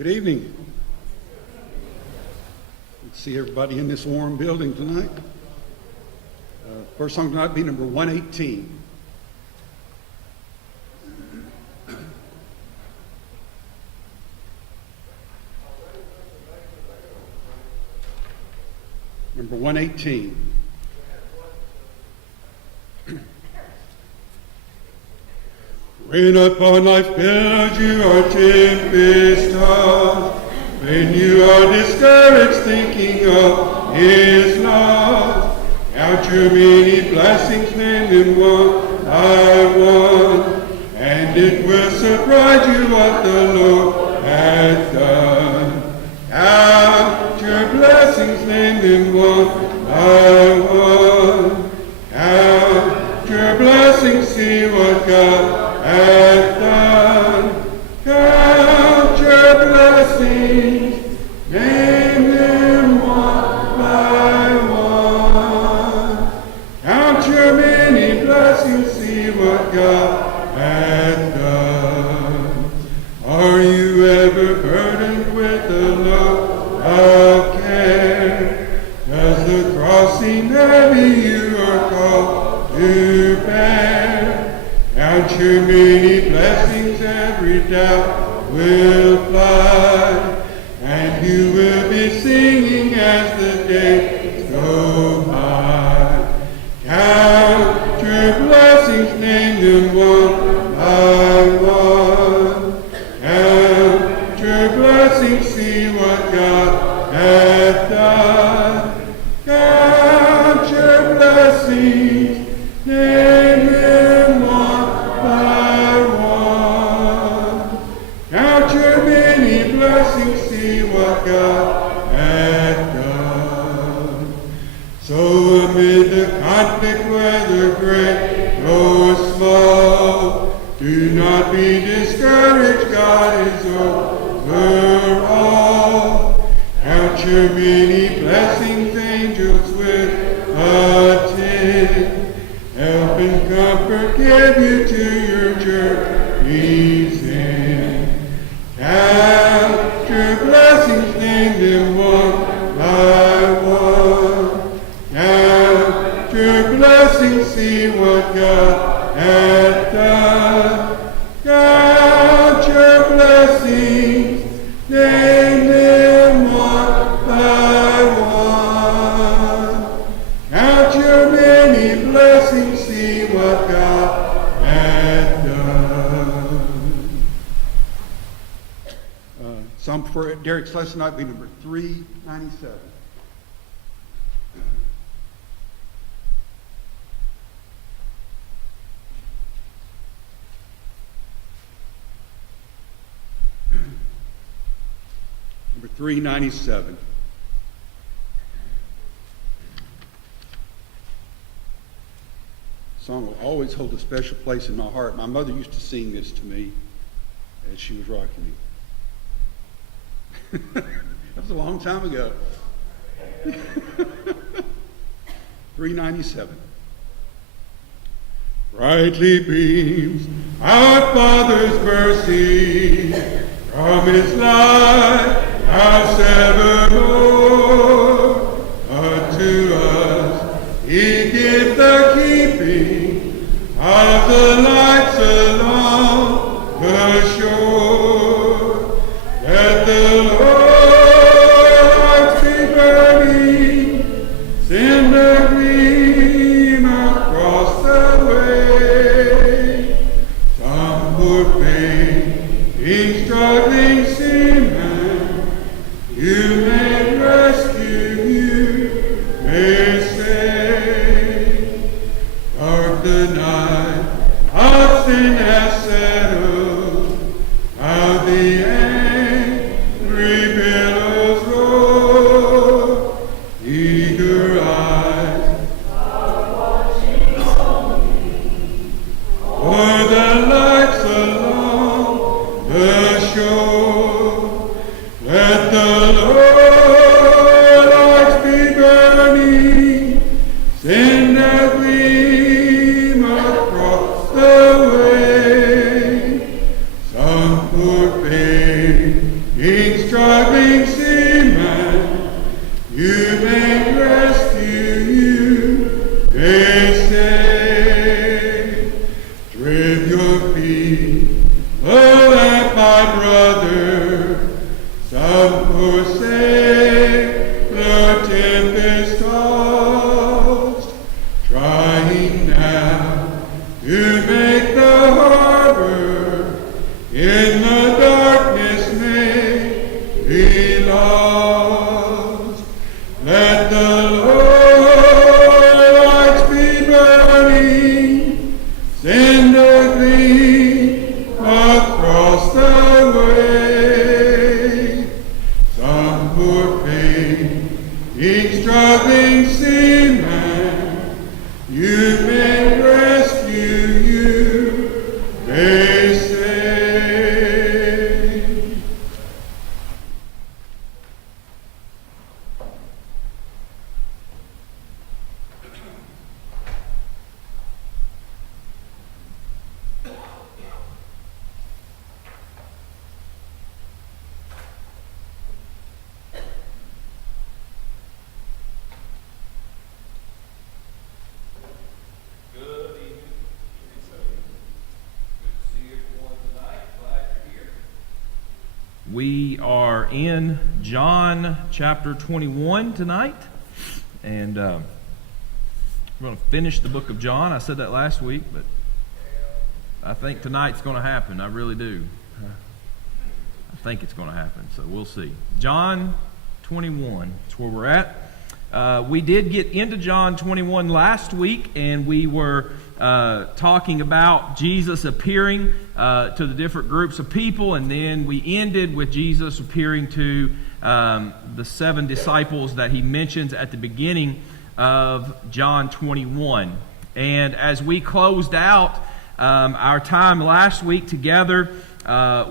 Good evening. Good to see everybody in this warm building tonight. First song tonight will be number 118. Number 118. When upon life builds you are tempest tossed, when you are discouraged thinking of His love, count your many blessings, name them one by one, and it will surprise you what the Lord has done. Count your blessings, name them one by one. Count your blessings, see what God hath done. Count your blessings, name them one by one. Count your many blessings, see what God hath done. Are you ever burdened with a load of care? Does the cross seem heavy you are called to bear? Count your many blessings, every doubt will fly, and you will be singing as the days go by. Count your blessings, name them one by one. Count your blessings, see what God hath done. Count your blessings, name them one by one. Count your many blessings, see what God hath done. So amid the conflict, whether great or small, do not be discouraged, God is over all. Count your many blessings, angels with attend. Help and comfort give you to your journey's end. Count your blessings, name them one by one. Count your blessings, see what God hath done. Count your blessings, name them one by one. Count your many blessings, see what God hath done. Psalm for Darrick's lesson tonight be number 397. Number 397. The song will always hold a special place in my heart. My mother used to sing this to me as she was rocking me. That was a long time ago. 397. Brightly beams our Father's mercy from His light house evermore. Unto us He gives the keeping of the lights along the shore. Let the lights be burning, send a gleam across the way. Some poor fainting, struggling seaman, you may rescue, you may save. Dark the night of sin has settled, how the angry billows roar. Eager eyes are watching only for the lights along the shore. Let the lights be burning, send a gleam across the way. Some poor fainting ship is tossed, trying now to make the harbor in the darkness may be lost. Let the Lord lights be burning, send a gleam across the way. Some poor pain, struggling seaman, you may rescue, you may save. We are in John chapter 21 tonight, and we're going to finish the book of John. I said that last week, but I think tonight's going to happen. I really do. I think it's going to happen, so we'll see. John 21, that's where we're at. We did get into John 21 last week, and we were talking about Jesus appearing to the different groups of people, and then we ended with Jesus appearing to the 7 disciples that he mentions at the beginning of John 21. And as we closed out our time last week together,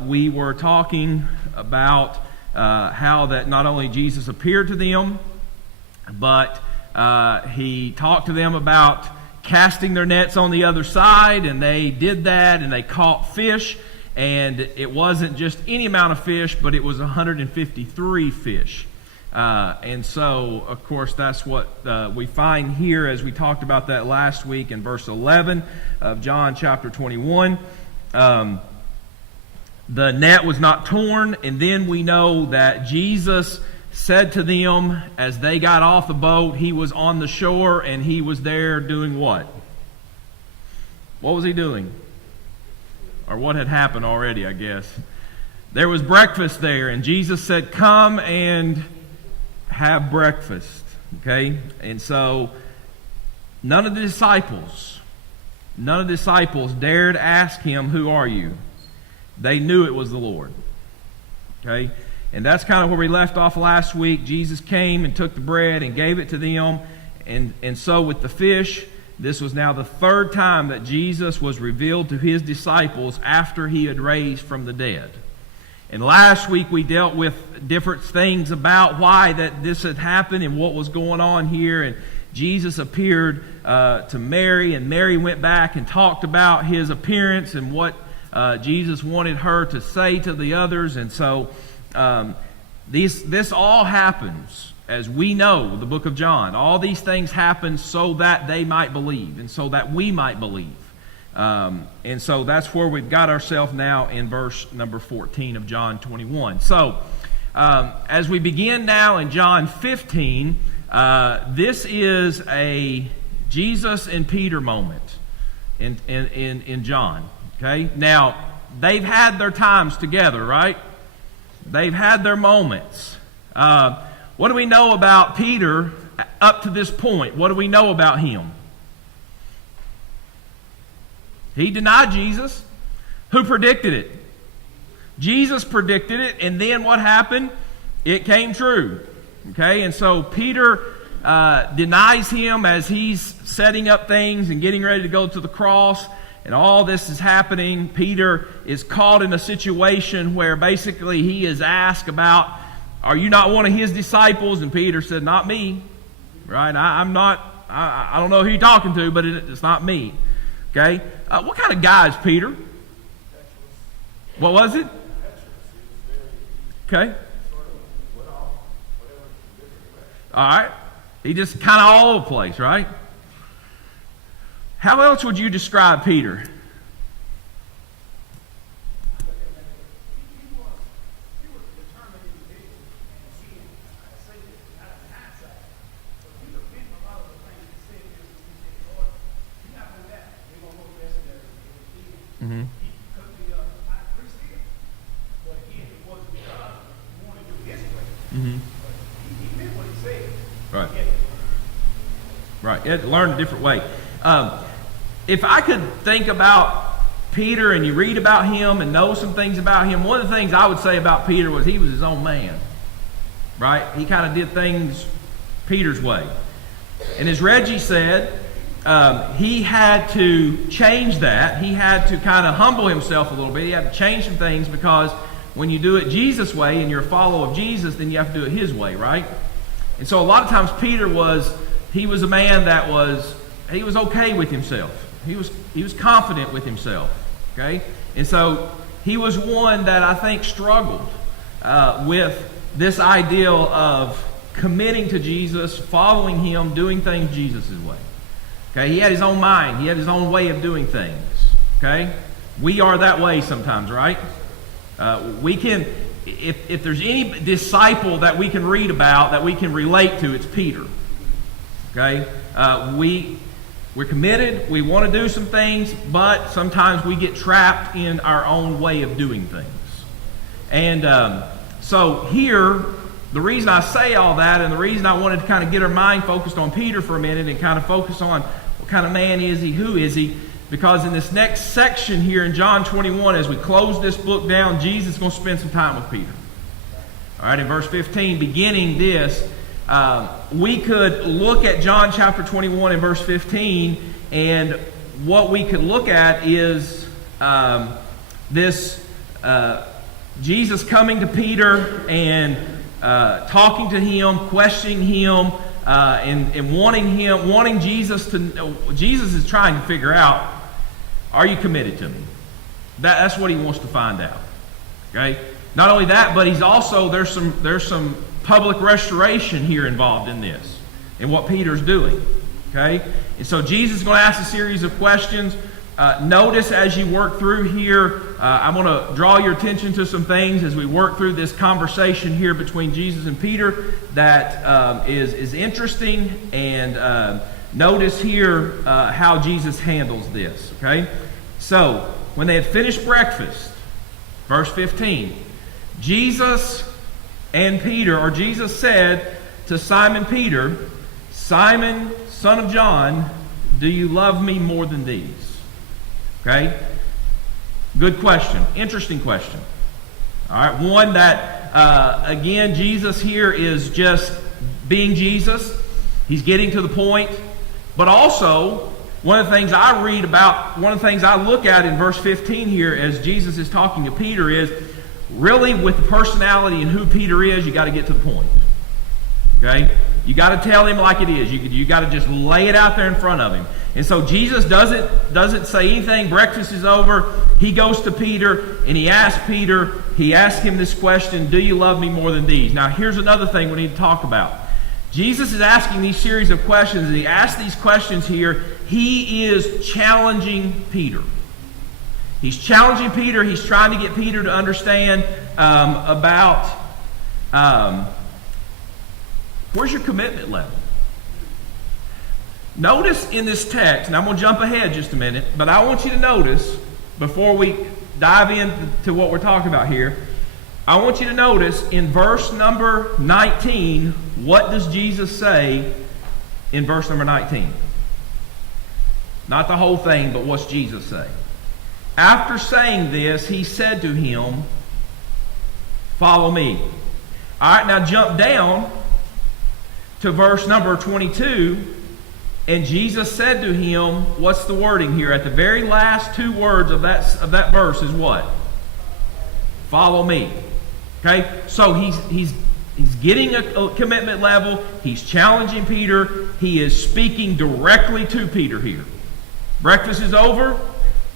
we were talking about how that not only Jesus appeared to them, but he talked to them about casting their nets on the other side, and they did that, and they caught fish, and it wasn't just any amount of fish, but it was 153 fish. And so, of course, that's what we find here as we talked about that last week in verse 11 of John chapter 21. The net was not torn, and then we know that Jesus said to them as they got off the boat, he was on the shore, and he was there doing what? What was he doing? Or what had happened already, I guess. There was breakfast there, and Jesus said, come and have breakfast. Okay? And so, none of the disciples dared ask him, who are you? They knew it was the Lord. Okay? And that's kind of where we left off last week. Jesus came and took the bread and gave it to them. And so with the fish, this was now the 3rd time that Jesus was revealed to his disciples after he had raised from the dead. And last week we dealt with different things about why that this had happened and what was going on here. And Jesus appeared to Mary, and Mary went back and talked about his appearance and what Jesus wanted her to say to the others. And so this all happens, as we know, the book of John. All these things happen so that they might believe, and so that we might believe. And so that's where we've got ourselves now in verse number 14 of John 21. So as we begin now in John 15, this is a Jesus and Peter moment in John. Okay, now they've had their times together, right? They've had their moments. What do we know about Peter up to this point? What do we know about him? He denied Jesus. Who predicted it? Jesus predicted it, and then what happened? It came true. Okay, and so Peter denies him as he's setting up things and getting ready to go to the cross. And all this is happening. Peter is caught in a situation where basically he is asked about, are you not one of his disciples? And Peter said, not me. Right? I'm not. I don't know who you're talking to, but it's not me. Okay? What kind of guy is Peter? What was it? Okay. All right. He just kind of all over the place, right? How else would you describe Peter? Right. You had to learn a different way. If I could think about Peter, and you read about him and know some things about him, one of the things I would say about Peter was he was his own man. Right? He kind of did things Peter's way. And as Reggie said, he had to change that. He had to kind of humble himself a little bit. He had to change some things, because when you do it Jesus' way and you're a follower of Jesus, then you have to do it his way, right? And so a lot of times Peter was a man that was okay with himself. He was confident with himself, okay? And so he was one that I think struggled with this ideal of committing to Jesus, following him, doing things Jesus' way. Okay, he had his own mind. He had his own way of doing things. Okay, we are that way sometimes, right? We can, if there's any disciple that we can read about that we can relate to, it's Peter. Okay, we're committed. We want to do some things, but sometimes we get trapped in our own way of doing things. And so here, the reason I say all that, and the reason I wanted to kind of get our mind focused on Peter for a minute and kind of focus on what kind of man is he, who is he, because in this next section here in John 21, as we close this book down, Jesus is going to spend some time with Peter. All right, in verse 15, beginning this, we could look at John chapter 21 and verse 15, and what we could look at is this Jesus coming to Peter and talking to him, questioning him, and wanting Jesus to know. Jesus is trying to figure out, are you committed to me? That's what he wants to find out. Okay. Not only that, but he's also there's some public restoration here involved in this, in what Peter's doing. Okay. And so Jesus is going to ask a series of questions. Notice as you work through here, I'm going to draw your attention to some things as we work through this conversation here between Jesus and Peter that is interesting. And notice here how Jesus handles this. Okay, so when they had finished breakfast, verse 15, Jesus and Peter, or Jesus said to Simon Peter, "Simon, son of John, do you love me more than these?" Okay? Good question. Interesting question. All right, one that, again, Jesus here is just being Jesus. He's getting to the point. But also, one of the things I read about, one of the things I look at in verse 15 here as Jesus is talking to Peter is, really with the personality and who Peter is, you got to get to the point. Okay? You got to tell him like it is. You got to just lay it out there in front of him. And so Jesus doesn't say anything. Breakfast is over. He goes to Peter and he asks him this question, "Do you love me more than these?" Now here's another thing we need to talk about. Jesus is asking these series of questions, and he asks these questions here. He is challenging Peter. He's challenging Peter. He's trying to get Peter to understand about where's your commitment level. Notice in this text, and I'm going to jump ahead just a minute, but I want you to notice, before we dive into what we're talking about here, I want you to notice in verse number 19, what does Jesus say in verse number 19? Not the whole thing, but what's Jesus say? After saying this, he said to him, "Follow me." All right, now jump down to verse number 22. And Jesus said to him, what's the wording here? At the very last two words of that verse is what? Follow me. Okay? So he's getting a commitment level. He's challenging Peter. He is speaking directly to Peter here. Breakfast is over.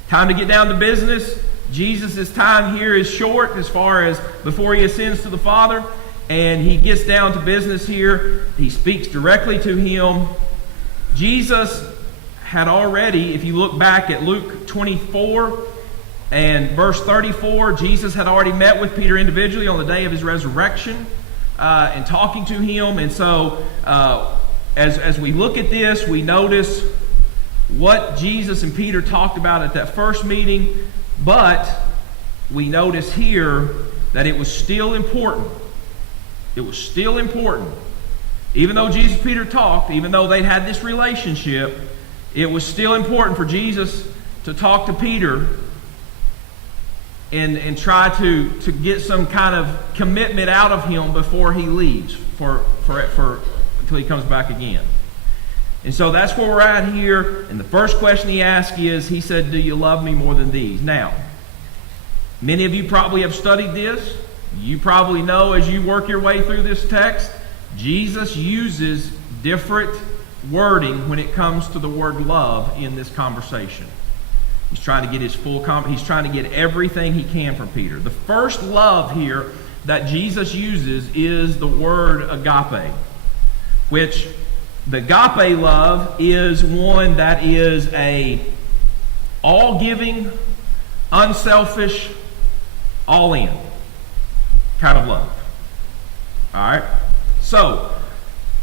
Time to get down to business. Jesus' time here is short as far as before he ascends to the Father. And he gets down to business here. He speaks directly to him. Jesus had already, if you look back at Luke 24 and verse 34, Jesus had already met with Peter individually on the day of his resurrection and talking to him. And so as we look at this, we notice what Jesus and Peter talked about at that first meeting, but we notice here that it was still important. It was still important Even though Jesus and Peter talked, even though they had this relationship, it was still important for Jesus to talk to Peter and try to get some kind of commitment out of him before he leaves until he comes back again. And so that's where we're at here. And the first question he asked is, he said, do you love me more than these? Now, many of you probably have studied this. You probably know as you work your way through this text, Jesus uses different wording when it comes to the word love in this conversation. He's trying to get his he's trying to get everything he can from Peter. The first love here that Jesus uses is the word agape, which the agape love is one that is a all-giving, unselfish, all-in kind of love. All right? So,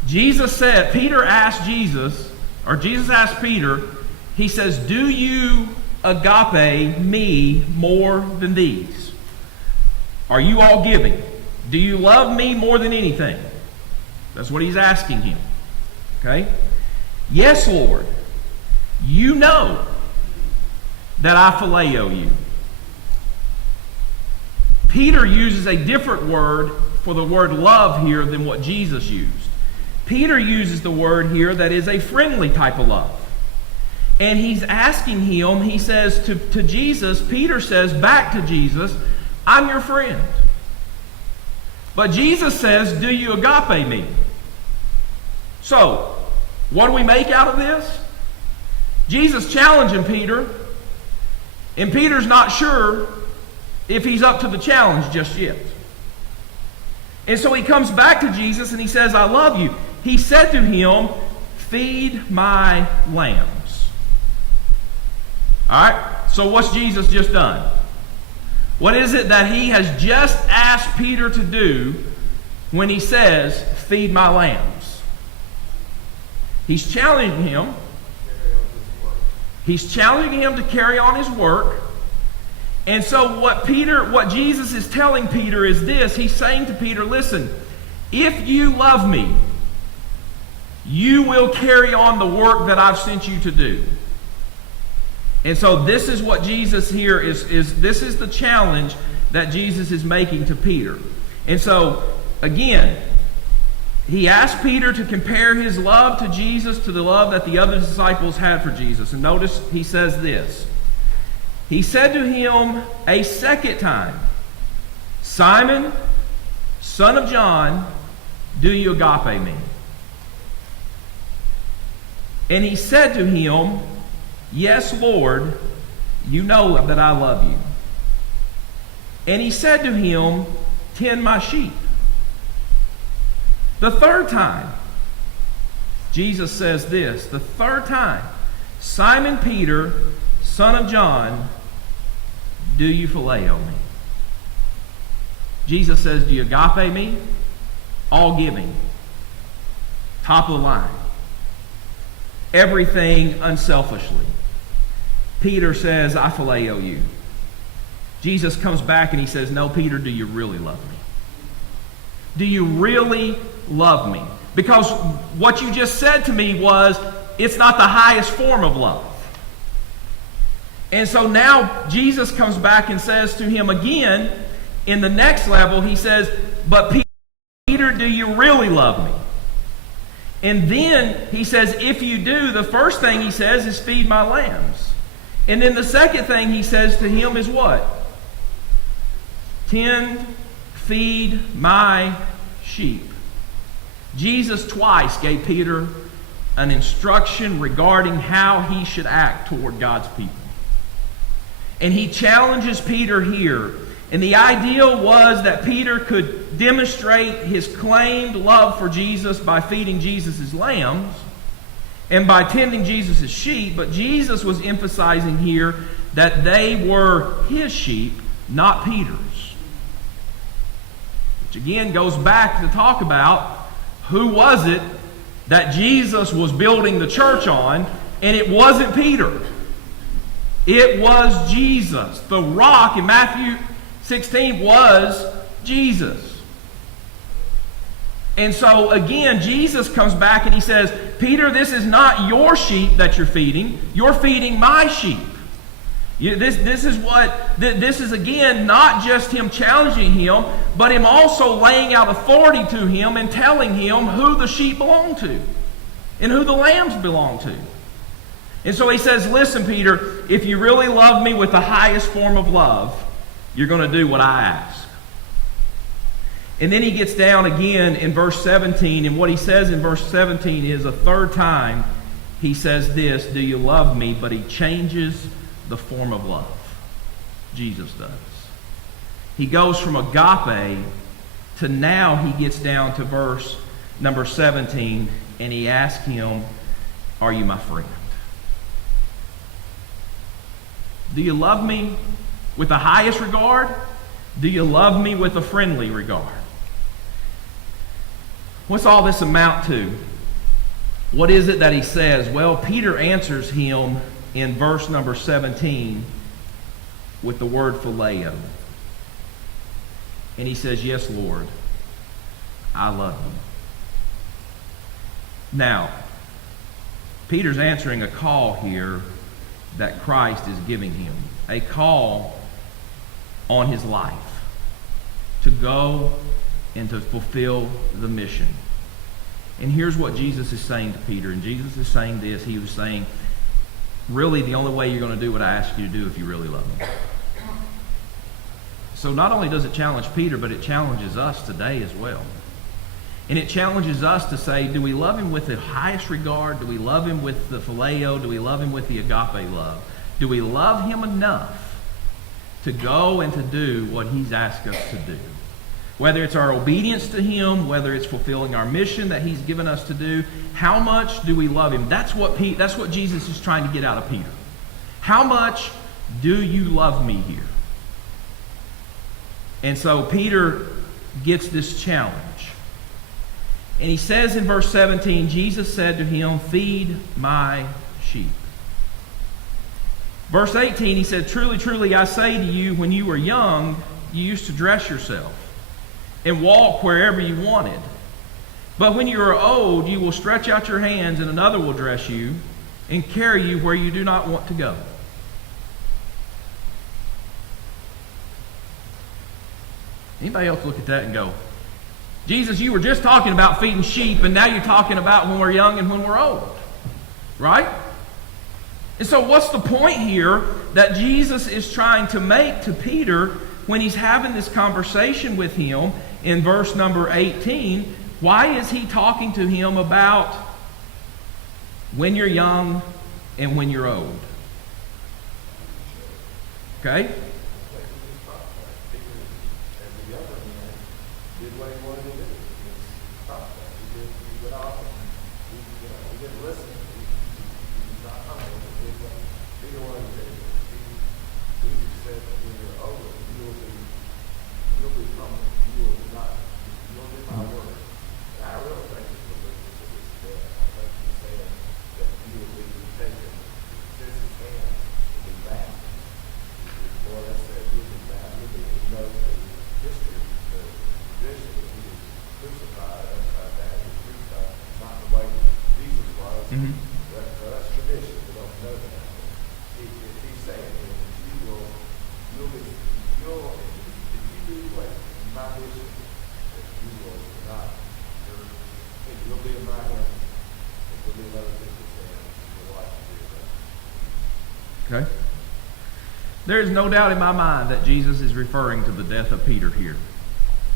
Jesus asked Peter, he says, do you agape me more than these? Are you all giving? Do you love me more than anything? That's what he's asking him. Okay? Yes, Lord. You know that I phileo you. Peter uses a different word for the word love here than what Jesus used. Peter uses the word here that is a friendly type of love. And he's asking him, he says to Jesus, Peter says back to Jesus, I'm your friend. But Jesus says, do you agape me? So, what do we make out of this? Jesus challenging Peter, and Peter's not sure if he's up to the challenge just yet. And so he comes back to Jesus and he says, I love you. He said to him, feed my lambs. All right, so what's Jesus just done? What is it that he has just asked Peter to do when he says, feed my lambs? He's challenging him. He's challenging him to carry on his work. And so what Jesus is telling Peter is this. He's saying to Peter, listen, if you love me, you will carry on the work that I've sent you to do. And so this is what Jesus here this is the challenge that Jesus is making to Peter. And so, again, he asked Peter to compare his love to Jesus to the love that the other disciples had for Jesus. And notice he says this. He said to him a second time, Simon, son of John, do you agape me? And he said to him, yes, Lord, you know that I love you. And he said to him, tend my sheep. The third time, Jesus says this, the third time, Simon Peter, son of John, do you phileo me? Jesus says, do you agape me? All giving. Top of the line. Everything unselfishly. Peter says, I phileo you. Jesus comes back and he says, no, Peter, do you really love me? Do you really love me? Because what you just said to me was, it's not the highest form of love. And so now Jesus comes back and says to him again, in the next level, he says, but Peter, do you really love me? And then he says, if you do, the first thing he says is feed my lambs. And then the second thing he says to him is what? Feed my sheep. Jesus twice gave Peter an instruction regarding how he should act toward God's people. And he challenges Peter here. And the ideal was that Peter could demonstrate his claimed love for Jesus by feeding Jesus' lambs and by tending Jesus' sheep. But Jesus was emphasizing here that they were his sheep, not Peter's. Which again goes back to talk about who was it that Jesus was building the church on, and it wasn't Peter. It was Jesus. The rock in Matthew 16 was Jesus. And so again, Jesus comes back and he says, Peter, this is not your sheep that you're feeding. You're feeding my sheep. This is again not just him challenging him, but him also laying out authority to him and telling him who the sheep belong to and who the lambs belong to. And so he says, listen, Peter, if you really love me with the highest form of love, you're going to do what I ask. And then he gets down again in verse 17, and what he says in verse 17 is a third time he says this, do you love me? But he changes the form of love. Jesus does. He goes from agape to now he gets down to verse number 17, and he asks him, are you my friend? Do you love me with the highest regard? Do you love me with a friendly regard? What's all this amount to? What is it that he says? Well, Peter answers him in verse number 17 with the word phileo. And he says, yes, Lord, I love you. Now, Peter's answering a call here that Christ is giving him. A call on his life to go and to fulfill the mission. And here's what Jesus is saying to Peter. And Jesus is saying this. He was saying, really, the only way you're going to do what I ask you to do if you really love me. So not only does it challenge Peter, but it challenges us today as well. And it challenges us to say, do we love him with the highest regard? Do we love him with the phileo? Do we love him with the agape love? Do we love him enough to go and to do what he's asked us to do? Whether it's our obedience to him, whether it's fulfilling our mission that he's given us to do, how much do we love him? That's what Jesus is trying to get out of Peter. How much do you love me here? And so Peter gets this challenge. And he says in verse 17, Jesus said to him, feed my sheep. Verse 18, he said, truly, truly, I say to you, when you were young, you used to dress yourself and walk wherever you wanted. But when you are old, you will stretch out your hands, and another will dress you and carry you where you do not want to go. Anybody else look at that and go, Jesus, you were just talking about feeding sheep, and now you're talking about when we're young and when we're old. Right? And so what's the point here that Jesus is trying to make to Peter when he's having this conversation with him in verse number 18? Why is he talking to him about when you're young and when you're old? Okay? Okay? There is no doubt in my mind that Jesus is referring to the death of Peter here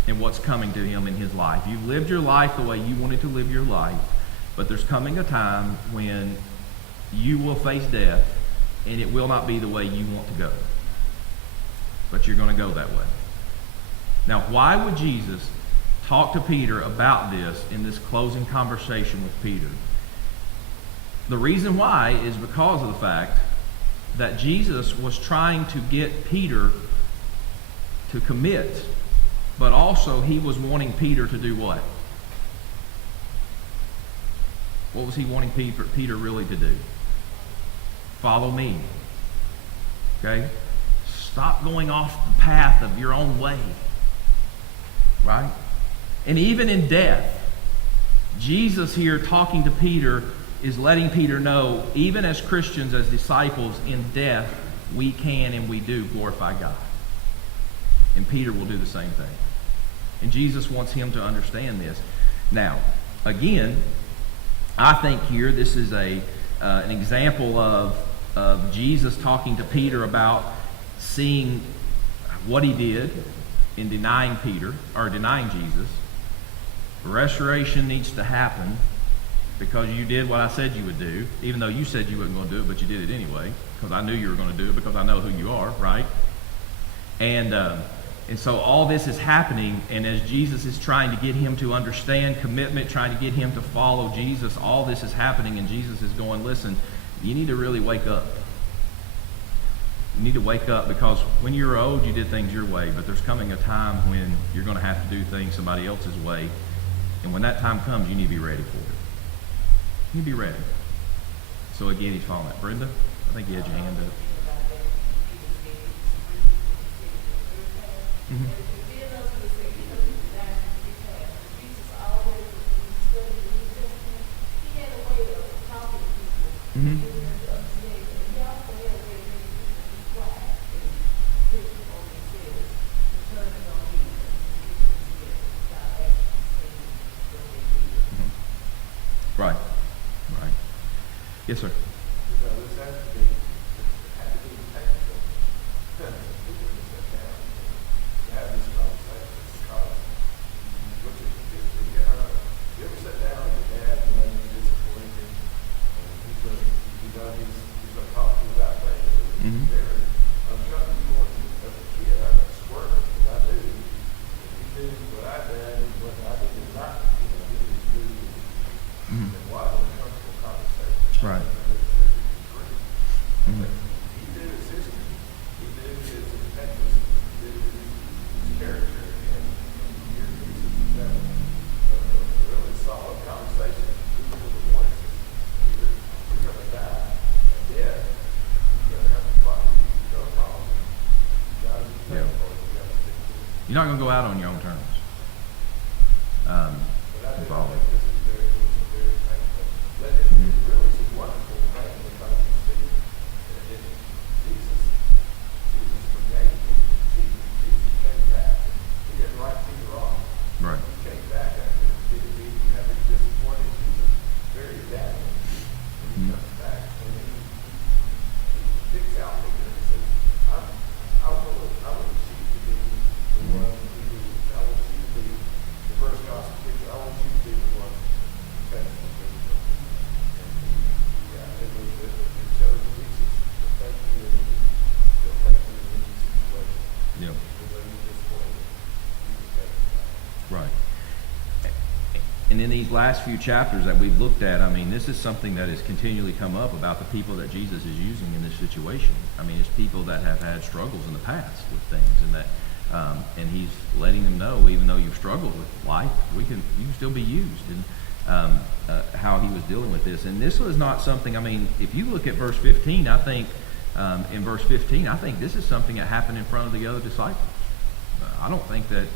and what's coming to him in his life. You've lived your life the way you wanted to live your life, but there's coming a time when you will face death, and it will not be the way you want to go. But you're going to go that way. Now, why would Jesus talk to Peter about this in this closing conversation with Peter? The reason why is because of the fact that Jesus was trying to get Peter to commit, but also he was wanting Peter to do what? What was he wanting Peter really to do? Follow me. Okay? Stop going off the path of your own way. Right? And even in death, Jesus here talking to Peter is letting Peter know, even as Christians, as disciples, in death, we can and we do glorify God. And Peter will do the same thing. And Jesus wants him to understand this. Now, again, I think here this is an example of Jesus talking to Peter about seeing what he did in denying Jesus. Restoration needs to happen because you did what I said you would do, even though you said you weren't going to do it, but you did it anyway, because I knew you were going to do it, because I know who you are, right? And so all this is happening, and as Jesus is trying to get him to understand commitment, trying to get him to follow Jesus, all this is happening, and Jesus is going, listen, you need to really wake up. You need to wake up, because when you were old, you did things your way, but there's coming a time when you're going to have to do things somebody else's way, and when that time comes, you need to be ready for it. You need to be ready. So again, he's following that. Brenda, I think you had your hand up. Mm-hmm. Mm-hmm. Right. Right. Yes, sir. Right. Mm-hmm. Yeah. You're not going to go out on your own terms. Follow. Right. Yep. Right. And in these last few chapters that we've looked at, I mean, this is something that has continually come up about the people that Jesus is using in this situation. I mean, it's people that have had struggles in the past with things, and that, and he's letting them know, even though you've struggled with life, you can still be used. And how he was dealing with this, and this was not something. I mean, if you look at verse 15, I think in verse 15, I think this is something that happened in front of the other disciples. I don't think that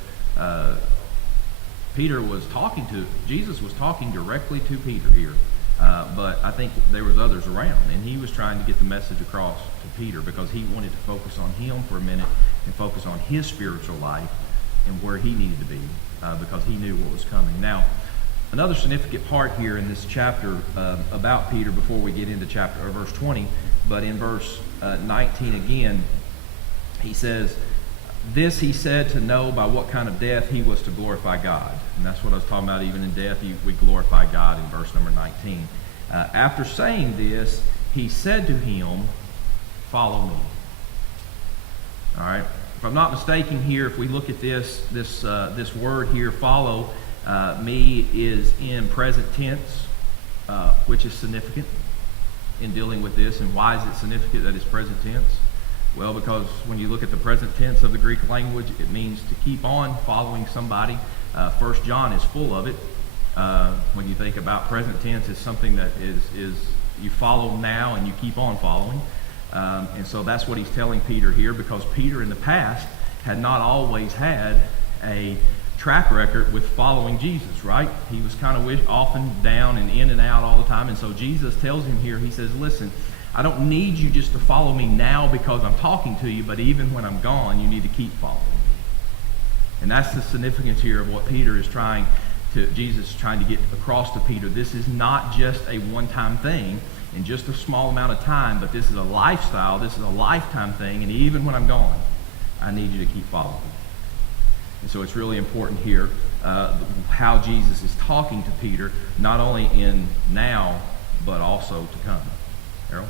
Jesus was talking directly to Peter here, but I think there was others around, and he was trying to get the message across to Peter because he wanted to focus on him for a minute and focus on his spiritual life and where he needed to be, because he knew what was coming. Now, another significant part here in this chapter about Peter, before we get into verse 20, but in verse 19 again, he says, "This he said to know by what kind of death he was to glorify God." And that's what I was talking about. Even in death, we glorify God in verse number 19. After saying this, he said to him, "Follow me." All right. If I'm not mistaken here, if we look at this word here, "follow me," is in present tense, which is significant in dealing with this. And why is it significant that it's present tense? Well, because when you look at the present tense of the Greek language, it means to keep on following somebody. 1 John is full of it. When you think about present tense, it's something that is you follow now and you keep on following. And so that's what he's telling Peter here, because Peter in the past had not always had a track record with following Jesus, right? He was kind of often down and in and out all the time. And so Jesus tells him here, he says, listen, I don't need you just to follow me now because I'm talking to you, but even when I'm gone, you need to keep following me. And that's the significance here of what Jesus is trying to get across to Peter. This is not just a one-time thing in just a small amount of time, but this is a lifestyle, this is a lifetime thing, and even when I'm gone, I need you to keep following me. And so it's really important here how Jesus is talking to Peter, not only in now, but also to come. Errol?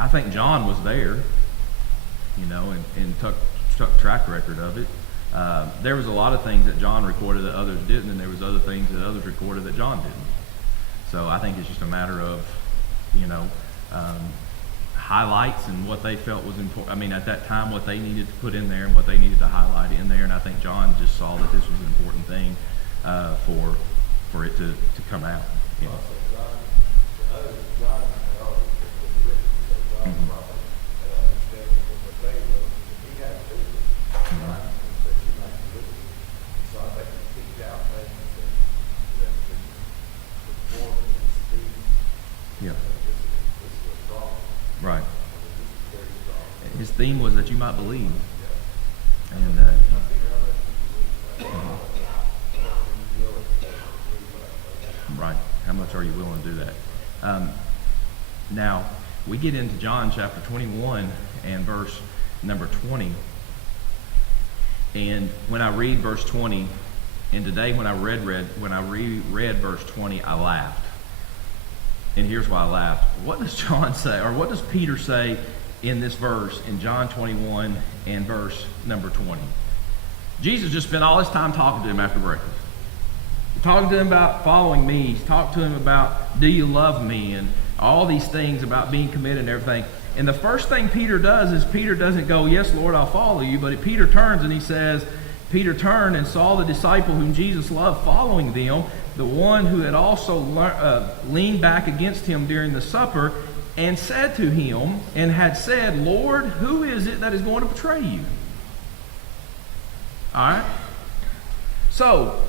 I think John was there, and took track record of it. There was a lot of things that John recorded that others didn't, and there was other things that others recorded that John didn't. So I think it's just a matter of, highlights and what they felt was important. At that time, what they needed to put in there and what they needed to highlight in there. And I think John just saw that this was an important thing for it to come out. Yeah. Right. His theme was that you might believe. And right. How much are you willing to do that? Now, we get into John chapter 21 and verse number 20. And when I read verse 20, and today when I reread verse 20, I laughed. And here's why I laughed. What does John say, or what does Peter say in this verse in John 21 and verse number 20? Jesus just spent all his time talking to him after breakfast. Talking to him about following me. He's talked to him about, do you love me? And all these things about being committed and everything. And the first thing Peter does is Peter doesn't go, yes, Lord, I'll follow you. But Peter turns and he says, Peter turned and saw the disciple whom Jesus loved following them, the one who had also leaned back against him during the supper, and said to him, and had said, Lord, who is it that is going to betray you? All right? So,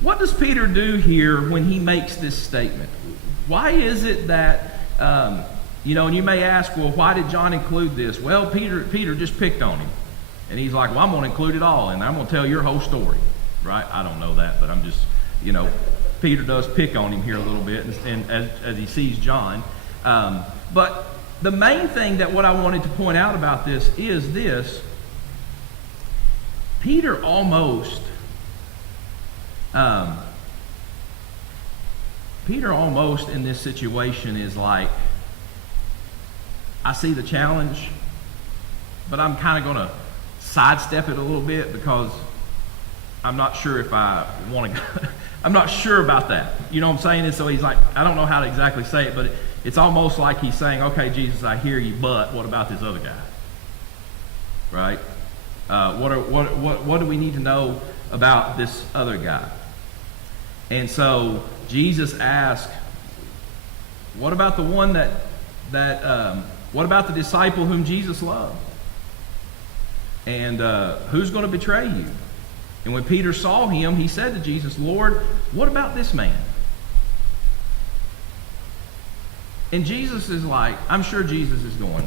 what does Peter do here when he makes this statement? Why is it that, and you may ask, well, why did John include this? Well, Peter just picked on him. And he's like, well, I'm going to include it all, and I'm going to tell your whole story. Right? I don't know that, but I'm just, Peter does pick on him here a little bit, and as he sees John. But the main thing that what I wanted to point out about this is this. Peter almost in this situation is like, I see the challenge, but I'm kind of going to sidestep it a little bit because I'm not sure if I want to I'm not sure about that. You know what I'm saying? And so he's like, I don't know how to exactly say it, but it's almost like he's saying, okay, Jesus, I hear you, but what about this other guy? Right? What do we need to know about this other guy? And so Jesus asked, what about the one what about the disciple whom Jesus loved? And who's going to betray you? And when Peter saw him, he said to Jesus, Lord, what about this man? And Jesus is like, I'm sure Jesus is going,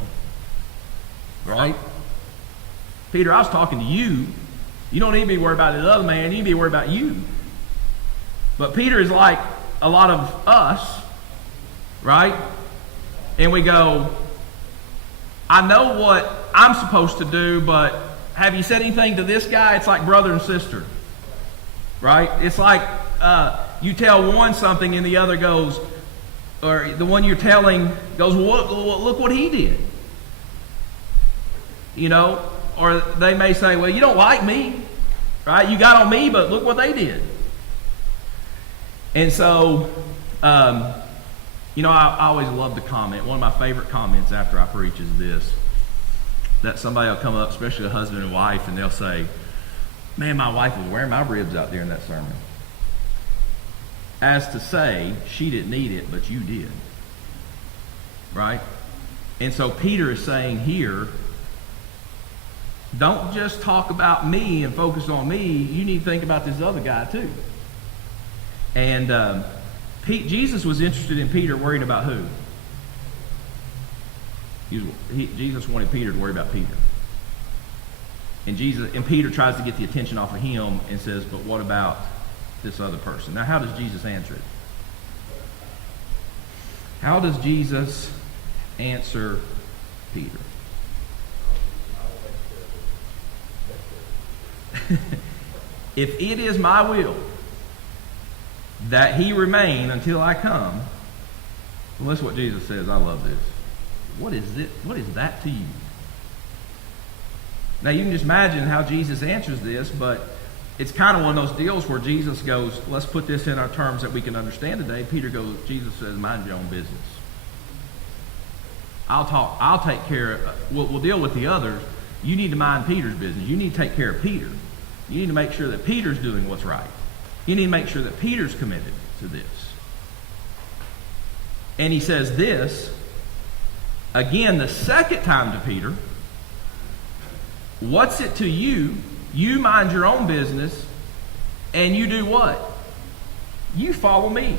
right? Peter, I was talking to you. You don't need to be worried about the other man. You need to be worried about you. But Peter is like a lot of us, right? And we go, I know what I'm supposed to do, but have you said anything to this guy? It's like brother and sister, right? It's like you tell one something and the other goes, or the one you're telling goes, look what he did. Or they may say, well, you don't like me, right? You got on me, but look what they did. And so, I always love to comment. One of my favorite comments after I preach is this, that somebody will come up, especially a husband and wife, and they'll say, man, my wife was wearing my ribs out there in that sermon. As to say, she didn't need it, but you did. Right? And so Peter is saying here, don't just talk about me and focus on me. You need to think about this other guy too. And Jesus was interested in Peter worrying about who? Jesus wanted Peter to worry about Peter. And Peter tries to get the attention off of him and says, but what about this other person? Now, how does Jesus answer it? How does Jesus answer Peter? If it is my will that he remain until I come, well, that's what Jesus says. I love this. What is it? What is that to you? Now, you can just imagine how Jesus answers this, but it's kind of one of those deals where Jesus goes, let's put this in our terms that we can understand today. Jesus says, mind your own business. I'll take care of, we'll deal with the others. You need to mind Peter's business. You need to take care of Peter. You need to make sure that Peter's doing what's right. You need to make sure that Peter's committed to this. And he says this, again, the second time to Peter, what's it to you? You mind your own business, and you do what? You follow me.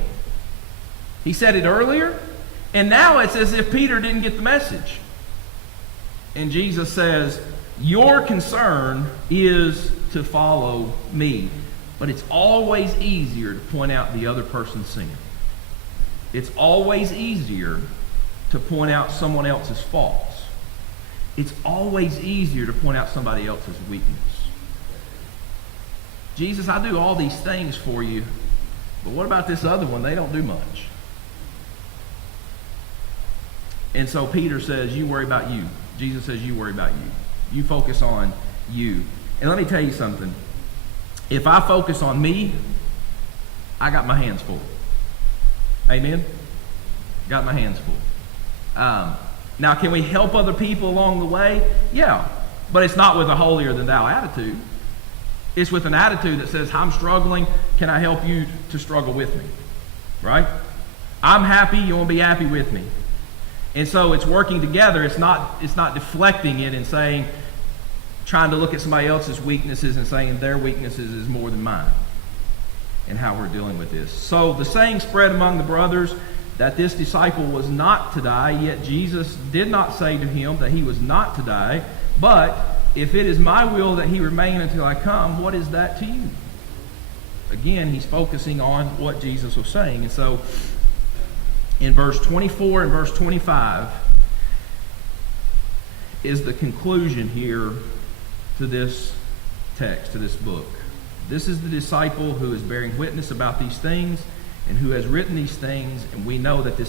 He said it earlier, and now it's as if Peter didn't get the message. And Jesus says, your concern is to follow me. But it's always easier to point out the other person's sin. It's always easier to point out someone else's faults. It's always easier to point out somebody else's weakness. Jesus, I do all these things for you, but what about this other one? They don't do much. And so Peter says, you worry about you. Jesus says, you worry about you. You focus on you. And let me tell you something. If I focus on me, I got my hands full. Amen? Got my hands full. Now, can we help other people along the way? Yeah. But it's not with a holier-than-thou attitude. It's with an attitude that says, I'm struggling. Can I help you to struggle with me? Right? I'm happy. You want to be happy with me. And so it's working together. It's not deflecting it and saying, trying to look at somebody else's weaknesses and saying their weaknesses is more than mine, and how we're dealing with this. So the saying spread among the brothers that this disciple was not to die, yet Jesus did not say to him that he was not to die, but if it is my will that he remain until I come, what is that to you? Again, he's focusing on what Jesus was saying. And so in verse 24 and verse 25 is the conclusion here to this text, to this book. This is the disciple who is bearing witness about these things and who has written these things, and we know that this